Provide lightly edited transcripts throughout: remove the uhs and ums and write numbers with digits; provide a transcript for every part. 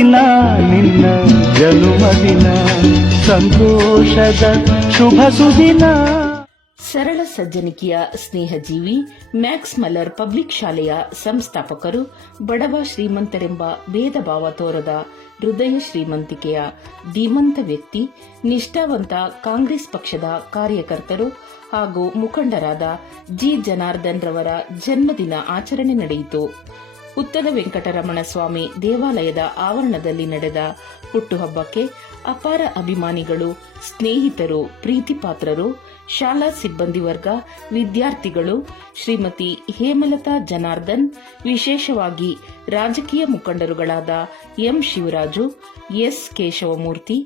ದಿನ ನಿನ್ನ ಜನುಮದಿನ, ಸಂತೋಷದ ಶುಭ ಸುದಿನ. ಸರಳ ಸಜ್ಜನಿಕೆಯ ಸ್ನೇಹಜೀವಿ ಮ್ಯಾಕ್ಸ್ ಮಲ್ಲರ್ ಪಬ್ಲಿಕ್ ಶಾಲೆಯ ಸಂಸ್ಥಾಪಕರು ಬಡವ ಶ್ರೀಮಂತರೆಂಬ ಭೇದ ಭಾವ ತೋರದ ಹೃದಯ ಶ್ರೀಮಂತಿಕೆಯ ಧೀಮಂತ ವ್ಯಕ್ತಿ, ನಿಷ್ಠಾವಂತ ಕಾಂಗ್ರೆಸ್ ಪಕ್ಷದ ಕಾರ್ಯಕರ್ತರು ಹಾಗೂ ಮುಖಂಡರಾದ ಜಿ ಜನಾರ್ದನ್ ರವರ ಜನ್ಮದಿನ ಆಚರಣೆ ನಡೆಯಿತು. ಉತ್ತದ ವೆಂಕಟರಮಣ ಸ್ವಾಮಿ ದೇವಾಲಯದ ಆವರಣದಲ್ಲಿ ನಡೆದ ಹುಟ್ಟುಹಬ್ಬಕ್ಕೆ ಅಪಾರ ಅಭಿಮಾನಿಗಳು, ಸ್ನೇಹಿತರು, ಪ್ರೀತಿಪಾತ್ರರು, ಶಾಲಾ ಸಿಬ್ಬಂದಿ ವರ್ಗ, ವಿದ್ಯಾರ್ಥಿಗಳು, ಶ್ರೀಮತಿ ಹೇಮಲತಾ ಜನಾರ್ದನ್, ವಿಶೇಷವಾಗಿ ರಾಜಕೀಯ ಮುಖಂಡರುಗಳಾದ M Shivaraju, S Keshavamurthy,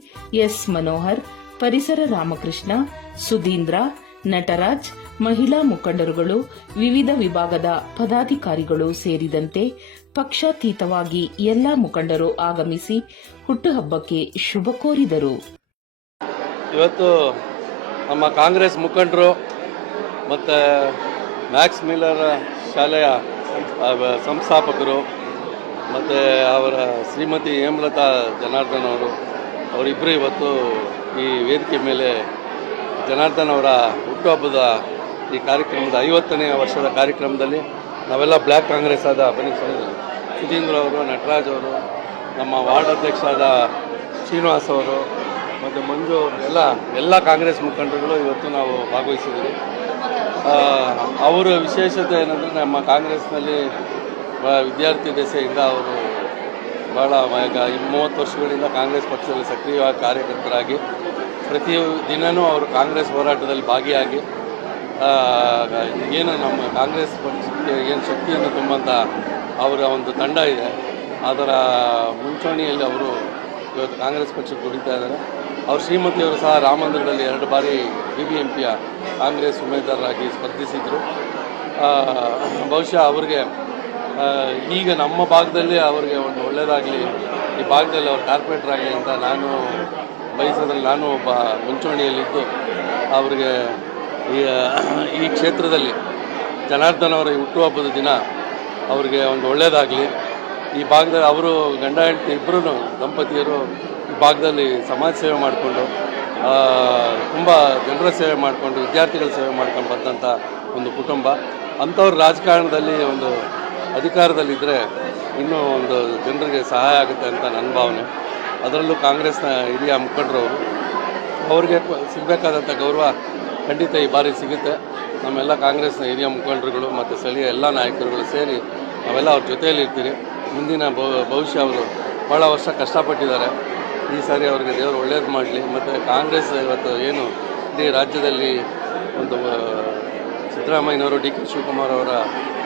S Manohar, ಪರಿಸರ ರಾಮಕೃಷ್ಣ, ಸುಧೀಂದ್ರ, ನಟರಾಜ್, ಮಹಿಳಾ ಮುಖಂಡರುಗಳು, ವಿವಿಧ ವಿಭಾಗದ ಪದಾಧಿಕಾರಿಗಳು ಸೇರಿದಂತೆ ಪಕ್ಷಾತೀತವಾಗಿ ಎಲ್ಲಾ ಮುಖಂಡರು ಆಗಮಿಸಿ ಹುಟ್ಟುಹಬ್ಬಕ್ಕೆ ಶುಭ ಕೋರಿದರು. ಇವತ್ತು ನಮ್ಮ ಕಾಂಗ್ರೆಸ್ ಮುಖಂಡರು ಮತ್ತು ಮ್ಯಾಕ್ಸ್ ಮಿಲ್ಲರ್ ಶಾಲೆಯ ಸಂಸ್ಥಾಪಕರು ಮತ್ತು ಅವರ ಶ್ರೀಮತಿ ಹೇಮಲತಾ ಜನಾರ್ದನ್ ಅವರಿಬ್ಬರು ಇವತ್ತು ಈ ವೇದಿಕೆ ಮೇಲೆ ಜನಾರ್ದನ್ ಅವರ ಹುಟ್ಟುಹಬ್ಬದ ಈ ಕಾರ್ಯಕ್ರಮದ 50ನೇ ವರ್ಷದ ಕಾರ್ಯಕ್ರಮದಲ್ಲಿ ನಾವೆಲ್ಲ ಬ್ಲ್ಯಾಕ್ ಕಾಂಗ್ರೆಸ್ ಆದ ಸುಧೀಂದ್ರ ಅವರು, ನಟರಾಜ್ ಅವರು, ನಮ್ಮ ವಾರ್ಡ್ ಅಧ್ಯಕ್ಷರಾದ ಶ್ರೀನಿವಾಸ್ ಅವರು ಮತ್ತು ಮಂಜು ಅವರು ಎಲ್ಲ ಕಾಂಗ್ರೆಸ್ ಮುಖಂಡರುಗಳು ಇವತ್ತು ನಾವು ಭಾಗವಹಿಸಿದ್ದೀವಿ. ಅವರ ವಿಶೇಷತೆ ಏನಂದರೆ ನಮ್ಮ ಕಾಂಗ್ರೆಸ್ನಲ್ಲಿ ವಿದ್ಯಾರ್ಥಿ ದೆಸೆಯಿಂದ ಅವರು ಭಾಳ 30 ವರ್ಷಗಳಿಂದ ಕಾಂಗ್ರೆಸ್ ಪಕ್ಷದಲ್ಲಿ ಸಕ್ರಿಯವಾಗಿ ಕಾರ್ಯಕರ್ತರಾಗಿ ಪ್ರತಿ ದಿನವೂ ಅವರು ಕಾಂಗ್ರೆಸ್ ಹೋರಾಟದಲ್ಲಿ ಭಾಗಿಯಾಗಿ ಏನು ನಮ್ಮ ಕಾಂಗ್ರೆಸ್ ಪಕ್ಷಕ್ಕೆ ಏನು ಶಕ್ತಿಯನ್ನು ತುಂಬಂಥ ಅವರ ಒಂದು ತಂಡ ಇದೆ, ಅದರ ಮುಂಚೂಣಿಯಲ್ಲಿ ಅವರು ಇವತ್ತು ಕಾಂಗ್ರೆಸ್ ಪಕ್ಷಕ್ಕೆ ದುಡಿತಾ ಇದ್ದಾರೆ. ಅವ್ರ ಶ್ರೀಮತಿಯವರು ಸಹ ರಾಮಮಂದಿರದಲ್ಲಿ 2 ಬಾರಿ BBMPಯ ಕಾಂಗ್ರೆಸ್ ಉಮೇದುವಾರರಾಗಿ ಸ್ಪರ್ಧಿಸಿದರು. ಬಹುಶಃ ಅವ್ರಿಗೆ ಈಗ ನಮ್ಮ ಭಾಗದಲ್ಲಿ ಅವ್ರಿಗೆ ಒಂದು ಒಳ್ಳೆಯದಾಗಲಿ, ಈ ಭಾಗದಲ್ಲಿ ಅವ್ರು ಕಾರ್ಪೊರೇಟರ್ ಆಗಲಿ ಅಂತ ನಾನು ಬಯಸೋದ್ರಲ್ಲಿ ನಾನು ಒಬ್ಬ ಮುಂಚೂಣಿಯಲ್ಲಿದ್ದು ಅವ್ರಿಗೆ ಈ ಕ್ಷೇತ್ರದಲ್ಲಿ ಜನಾರ್ದನ್ ಅವರ ಹುಟ್ಟುಹಬ್ಬದ ದಿನ ಅವ್ರಿಗೆ ಒಂದು ಒಳ್ಳೆಯದಾಗಲಿ. ಈ ಭಾಗದಲ್ಲಿ ಅವರು ಗಂಡ ಹೆಂಡತಿ ಇಬ್ಬರೂ ದಂಪತಿಯರು ಈ ಭಾಗದಲ್ಲಿ ಸಮಾಜ ಸೇವೆ ಮಾಡಿಕೊಂಡು ತುಂಬ ಜನರ ಸೇವೆ ಮಾಡಿಕೊಂಡು ವಿದ್ಯಾರ್ಥಿಗಳ ಸೇವೆ ಮಾಡ್ಕೊಂಡು ಬಂದಂಥ ಒಂದು ಕುಟುಂಬ. ಅಂಥವ್ರು ರಾಜಕಾರಣದಲ್ಲಿ ಒಂದು ಅಧಿಕಾರದಲ್ಲಿದ್ದರೆ ಇನ್ನೂ ಒಂದು ಜನರಿಗೆ ಸಹಾಯ ಆಗುತ್ತೆ ಅಂತ ನನ್ನ ಭಾವನೆ. ಅದರಲ್ಲೂ ಕಾಂಗ್ರೆಸ್ನ ಹಿರಿಯ ಮುಖಂಡರವರು, ಅವ್ರಿಗೆ ಸಿಗಬೇಕಾದಂಥ ಗೌರವ ಖಂಡಿತ ಈ ಬಾರಿ ಸಿಗುತ್ತೆ. ನಮ್ಮೆಲ್ಲ ಕಾಂಗ್ರೆಸ್ನ ಹಿರಿಯ ಮುಖಂಡರುಗಳು ಮತ್ತು ಸ್ಥಳೀಯ ಎಲ್ಲ ನಾಯಕರುಗಳು ಸೇರಿ ನಾವೆಲ್ಲ ಅವ್ರ ಜೊತೆಯಲ್ಲಿ ಇರ್ತೀರಿ. ಮುಂದಿನ ಭವಿಷ್ಯ ಅವರು ಭಾಳ ವರ್ಷ ಕಷ್ಟಪಟ್ಟಿದ್ದಾರೆ. ಈ ಸಾರಿ ಅವರಿಗೆ ದೇವರು ಒಳ್ಳೇದು ಮಾಡಲಿ. ಮತ್ತು ಕಾಂಗ್ರೆಸ್ ಇವತ್ತು ಏನು ಇಡೀ ರಾಜ್ಯದಲ್ಲಿ ಒಂದು ಸಿದ್ದರಾಮಯ್ಯನವರು, DK ಶಿವಕುಮಾರ್ ಅವರ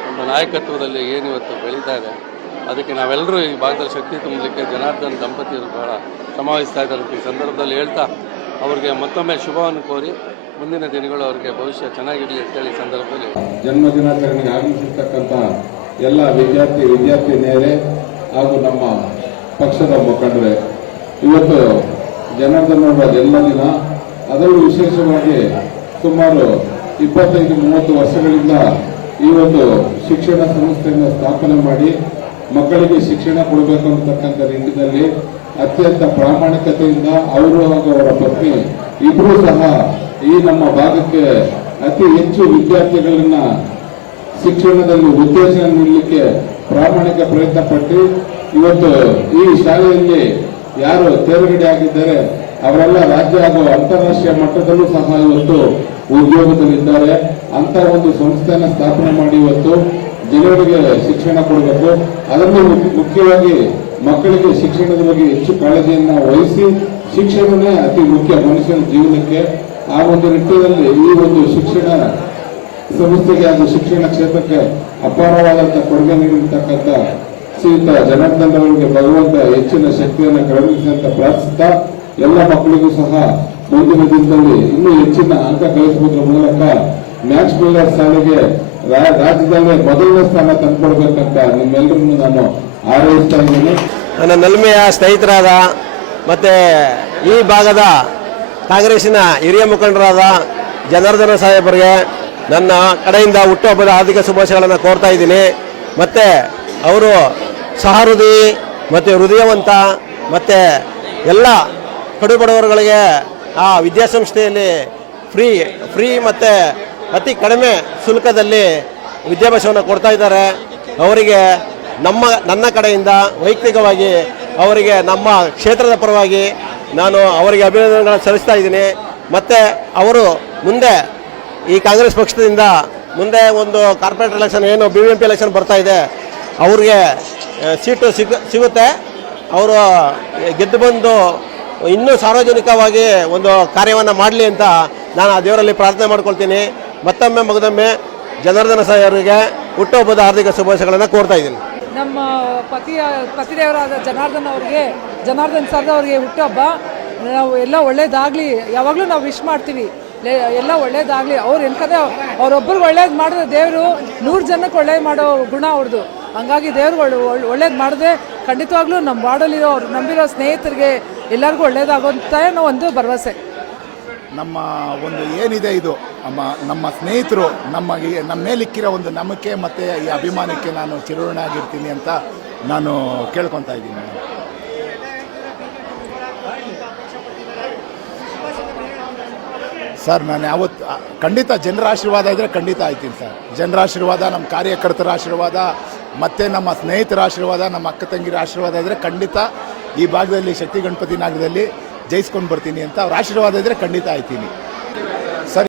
ಒಂದು ನಾಯಕತ್ವದಲ್ಲಿ ಏನು ಇವತ್ತು ಬೆಳೀತಾ ಇದೆ, ಅದಕ್ಕೆ ನಾವೆಲ್ಲರೂ ಈ ಭಾಗದಲ್ಲಿ ಶಕ್ತಿ ತುಂಬಲಿಕ್ಕೆ ಜನಾರ್ದನ್ ದಂಪತಿಯರು ಭಾಳ ಶ್ರಮವಹಿಸ್ತಾ ಇದ್ದಾರೆ. ಈ ಸಂದರ್ಭದಲ್ಲಿ ಹೇಳ್ತಾ ಅವ್ರಿಗೆ ಮತ್ತೊಮ್ಮೆ ಶುಭವನ್ನು ಕೋರಿ ಮುಂದಿನ ದಿನಗಳು ಅವರಿಗೆ ಭವಿಷ್ಯ ಚೆನ್ನಾಗಿರಲಿ ಅಂತೇಳಿ ಸಂದರ್ಭದಲ್ಲಿ ಜನ್ಮದಿನಾಚರಣೆಗೆ ಆಗಮಿಸಿರ್ತಕ್ಕಂಥ ಎಲ್ಲ ವಿದ್ಯಾರ್ಥಿನಿಯರೇ ಹಾಗೂ ನಮ್ಮ ಪಕ್ಷದ ಮುಖಂಡರೇ, ಇವತ್ತು ಜನಾರ್ದನ್ ಅವರ ಜನ್ಮದಿನ. ಅದರಲ್ಲೂ ವಿಶೇಷವಾಗಿ ಸುಮಾರು 25-30 ವರ್ಷಗಳಿಂದ ಈ ಒಂದು ಶಿಕ್ಷಣ ಸಂಸ್ಥೆಯನ್ನು ಸ್ಥಾಪನೆ ಮಾಡಿ ಮಕ್ಕಳಿಗೆ ಶಿಕ್ಷಣ ಕೊಡಬೇಕು ಅನ್ನತಕ್ಕಂಥ ನಿಟ್ಟಿನಲ್ಲಿ ಅತ್ಯಂತ ಪ್ರಾಮಾಣಿಕತೆಯಿಂದ ಅವರು ಹಾಗೂ ಅವರ ಪತ್ನಿ ಇಬ್ಬರೂ ಸಹ ಈ ನಮ್ಮ ಭಾಗಕ್ಕೆ ಅತಿ ಹೆಚ್ಚು ವಿದ್ಯಾರ್ಥಿಗಳನ್ನ ಶಿಕ್ಷಣದಲ್ಲಿ ಉತ್ತೇಜನ ನೀಡಲಿಕ್ಕೆ ಪ್ರಾಮಾಣಿಕ ಪ್ರಯತ್ನ ಪಟ್ಟು ಇವತ್ತು ಈ ಶಾಲೆಯಲ್ಲಿ ಯಾರು ತೇರ್ಗಡೆ ಆಗಿದ್ದಾರೆ ಅವರೆಲ್ಲ ರಾಜ್ಯ ಹಾಗೂ ಅಂತಾರಾಷ್ಟ್ರೀಯ ಮಟ್ಟದಲ್ಲೂ ಸಹ ಇವತ್ತು ಉದ್ಯೋಗದಲ್ಲಿದ್ದಾರೆ. ಅಂತ ಒಂದು ಸಂಸ್ಥೆಯನ್ನು ಸ್ಥಾಪನೆ ಮಾಡಿ ಇವತ್ತು ಜನರಿಗೆ ಶಿಕ್ಷಣ ಕೊಡಬೇಕು. ಅದನ್ನು ಮುಖ್ಯವಾಗಿ ಮಕ್ಕಳಿಗೆ ಶಿಕ್ಷಣದ ಬಗ್ಗೆ ಹೆಚ್ಚು ಕಾಳಜಿಯನ್ನು ವಹಿಸಿ, ಶಿಕ್ಷಣವೇ ಅತಿ ಮುಖ್ಯ ಮನುಷ್ಯನ ಜೀವನಕ್ಕೆ. ಆ ಒಂದು ನಿಟ್ಟಿನಲ್ಲಿ ಈ ಒಂದು ಶಿಕ್ಷಣ ಸಂಸ್ಥೆಗೆ ಹಾಗೂ ಶಿಕ್ಷಣ ಕ್ಷೇತ್ರಕ್ಕೆ ಅಪಾರವಾದಂತಹ ಕೊಡುಗೆ ನೀಡಿರ್ತಕ್ಕಂಥ ಶ್ರೀಯುತ ಜನಾರ್ದನ್ ಅವರಿಗೆ ಭಗವಂತ ಹೆಚ್ಚಿನ ಶಕ್ತಿಯನ್ನು ಕರುಣಿಸಿದಂತ ಪ್ರಾರ್ಥಿಸುತ್ತಾ ಎಲ್ಲ ಮಕ್ಕಳಿಗೂ ಸಹ ಮುಂದಿನ ದಿನದಲ್ಲಿ ಇನ್ನೂ ಹೆಚ್ಚಿನ ಅಂಕ ಗಳಿಸುವುದರ ಮೂಲಕ ಮ್ಯಾಕ್ಸ್ ಮಿಲ್ಲರ್ ಶಾಲೆಗೆ ರಾಜ್ಯದಲ್ಲೇ ಮೊದಲನೇ ಸ್ಥಾನ ತಂದುಕೊಡ್ಬೇಕಂತ ನಿಮ್ಮೆಲ್ಲರನ್ನು ನಾನು ಹಾರೈಸ್ತಾ ಇದ್ದೀನಿ. ನನ್ನ ನಲ್ಮೆಯ ಸ್ನೇಹಿತರಾದ ಮತ್ತೆ ಈ ಭಾಗದ ಕಾಂಗ್ರೆಸ್ಸಿನ ಹಿರಿಯ ಮುಖಂಡರಾದ ಜನಾರ್ದನ ಸಾಹೇಬರಿಗೆ ನನ್ನ ಕಡೆಯಿಂದ ಹುಟ್ಟುಹಬ್ಬದ ಹಾರ್ದಿಕ ಶುಭಾಶಯಗಳನ್ನು ಕೋರ್ತಾ ಇದ್ದೀನಿ. ಮತ್ತು ಅವರು ಸಹೃದಯಿ ಮತ್ತು ಹೃದಯವಂತ ಮತ್ತು ಎಲ್ಲ ಕಡು ಬಡವರುಗಳಿಗೆ ಆ ವಿದ್ಯಾಸಂಸ್ಥೆಯಲ್ಲಿ ಫ್ರೀ ಮತ್ತು ಅತಿ ಕಡಿಮೆ ಶುಲ್ಕದಲ್ಲಿ ವಿದ್ಯಾಭ್ಯಾಸವನ್ನು ಕೊಡ್ತಾ ಇದ್ದಾರೆ. ಅವರಿಗೆ ನನ್ನ ಕಡೆಯಿಂದ ವೈಯಕ್ತಿಕವಾಗಿ ಅವರಿಗೆ ನಮ್ಮ ಕ್ಷೇತ್ರದ ಪರವಾಗಿ ನಾನು ಅವರಿಗೆ ಅಭಿನಂದನೆಗಳನ್ನು ಸಲ್ಲಿಸ್ತಾ ಇದ್ದೀನಿ. ಮತ್ತು ಅವರು ಮುಂದೆ ಈ ಕಾಂಗ್ರೆಸ್ ಪಕ್ಷದಿಂದ ಮುಂದೆ ಒಂದು ಕಾರ್ಪೊರೇಟ್ ಎಲೆಕ್ಷನ್ ಏನು BBMP ಎಲೆಕ್ಷನ್ ಬರ್ತಾ ಇದೆ, ಅವ್ರಿಗೆ ಸೀಟು ಸಿಗುತ್ತೆ. ಅವರು ಗೆದ್ದು ಬಂದು ಇನ್ನೂ ಸಾರ್ವಜನಿಕವಾಗಿ ಒಂದು ಕಾರ್ಯವನ್ನು ಮಾಡಲಿ ಅಂತ ನಾನು ಆ ದೇವರಲ್ಲಿ ಪ್ರಾರ್ಥನೆ ಮಾಡ್ಕೊಳ್ತೀನಿ. ಮತ್ತೊಮ್ಮೆ ಮಗದೊಮ್ಮೆ ಜನಾರ್ದನ ಸಾಯಿ ಅವರಿಗೆ ಹುಟ್ಟುಹಬ್ಬದ ಹಾರ್ದಿಕ ಶುಭಾಶಯಗಳನ್ನು ಕೋರ್ತಾ ಇದ್ದೀನಿ. ನಮ್ಮ ಪತಿದೇವರಾದ ಜನಾರ್ದನ್ ಸರ್ದ ಅವ್ರಿಗೆ ಹುಟ್ಟುಹಬ್ಬ. ನಾವು ಎಲ್ಲ ಒಳ್ಳೇದಾಗಲಿ, ಯಾವಾಗಲೂ ನಾವು ವಿಶ್ ಮಾಡ್ತೀವಿ, ಎಲ್ಲ ಒಳ್ಳೇದಾಗಲಿ. ಅವ್ರು ಯಾಕಂದರೆ ಅವರೊಬ್ಬರಿಗೆ ಒಳ್ಳೇದು ಮಾಡಿದ್ರೆ ದೇವರು 100 ಜನಕ್ಕೆ ಒಳ್ಳೇದು ಮಾಡೋ ಗುಣ ಅವ್ರದ್ದು. ಹಂಗಾಗಿ ದೇವ್ರು ಒಳ್ಳೇದು ಮಾಡಿದ್ರೆ ಖಂಡಿತವಾಗ್ಲೂ ನಮ್ಮ ವಾರ್ಡಲ್ಲಿರೋ ಅವ್ರು ನಂಬಿರೋ ಸ್ನೇಹಿತರಿಗೆ ಎಲ್ಲರಿಗೂ ಒಳ್ಳೇದಾಗೋಂಥ ಒಂದು ಭರವಸೆ. ನಮ್ಮ ಒಂದು ಏನಿದೆ ಇದು ನಮ್ಮ ಸ್ನೇಹಿತರು ನಮ್ಮ ಮೇಲಿಕ್ಕಿರೋ ಒಂದು ನಂಬಿಕೆ ಮತ್ತು ಈ ಅಭಿಮಾನಕ್ಕೆ ನಾನು ಚಿರಋಣಿಯಾಗಿರ್ತೀನಿ ಅಂತ ನಾನು ಕೇಳ್ಕೊತಾ ಇದ್ದೀನಿ. ಸರ್ ನಾನು ಯಾವತ್ತು ಖಂಡಿತ ಜನರ ಆಶೀರ್ವಾದ ಇದ್ದರೆ ಖಂಡಿತ ಆಯ್ತೀನಿ ಸರ್. ಜನರ ಆಶೀರ್ವಾದ, ನಮ್ಮ ಕಾರ್ಯಕರ್ತರ ಆಶೀರ್ವಾದ ಮತ್ತು ನಮ್ಮ ಸ್ನೇಹಿತರ ಆಶೀರ್ವಾದ, ನಮ್ಮ ಅಕ್ಕ ತಂಗಿರ ಆಶೀರ್ವಾದ ಇದ್ದರೆ ಖಂಡಿತ ಈ ಭಾಗದಲ್ಲಿ ಶಕ್ತಿ ಗಣಪತಿ ನಗರದಲ್ಲಿ ಜಯಿಸ್ಕೊಂಡು ಬರ್ತೀನಿ ಅಂತ ಅವ್ರ ಆಶೀರ್ವಾದ ಇದ್ದರೆ ಖಂಡಿತ ಆಯ್ತೀನಿ.